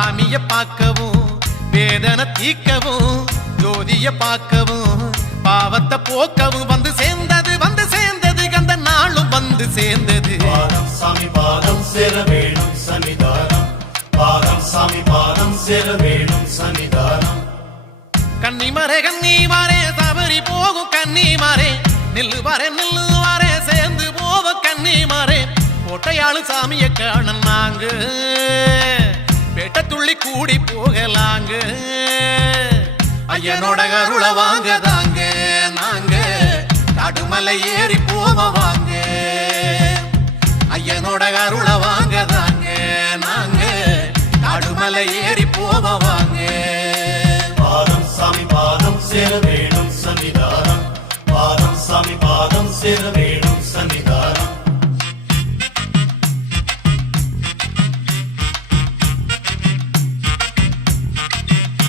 சாமிய பார்க்கவும் வேதனை தீக்கவும் ஜோதிய பார்க்கவும் பாவத்தை போக்கவும் வந்து சேர்ந்தது கந்த நாளும் வந்து சேர்ந்தது. பாதம் சாமி பாதம் சேர வேணும் சன்னிதானம், பாதம் சாமி பாதம் சேர வேணும் சன்னிதானம். கன்னிமாரே சபரி போகும் கன்னிமாரே நில்லுவாரே சேர்ந்து போவோம் கன்னிமாரே. கோட்டையாளு சாமிய காண நாங்க பேட்ட துள்ளி கூடி போகலாங்க. ஐயனோட அருள வாங்கதாங்க நாங்க காடுமலை ஏறி போவாங்க. ஐயனோட அருள வாங்கதாங்க நாங்க காடுமலை ஏறி போவாங்க.